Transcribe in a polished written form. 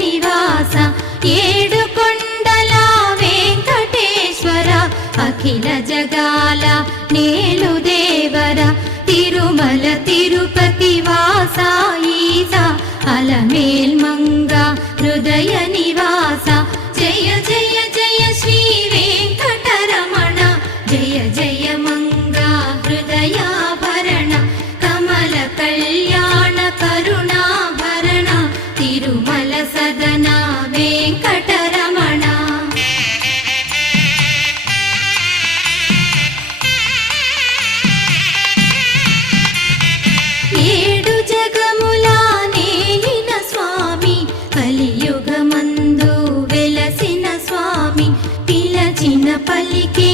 నివాస ఏడు కొండల వెంకటేశ్వర అఖిల జగాల నేలు దేవర తిరుమల తిరుపతి వాస ఈసా అలమేల్ మంగ హృదయ నివాస జయ జయ జయ శ్రీ వెంకటరమణ జయ జయ మంగ హృదయాభరణ కమల కళ్యాణ కరుణాభరణ తిరుమల సదన వెంకటరమణ ఏడు జగముల నేలిన స్వామి కలియుగమందు వెలసిన స్వామి పిలచిన పలికే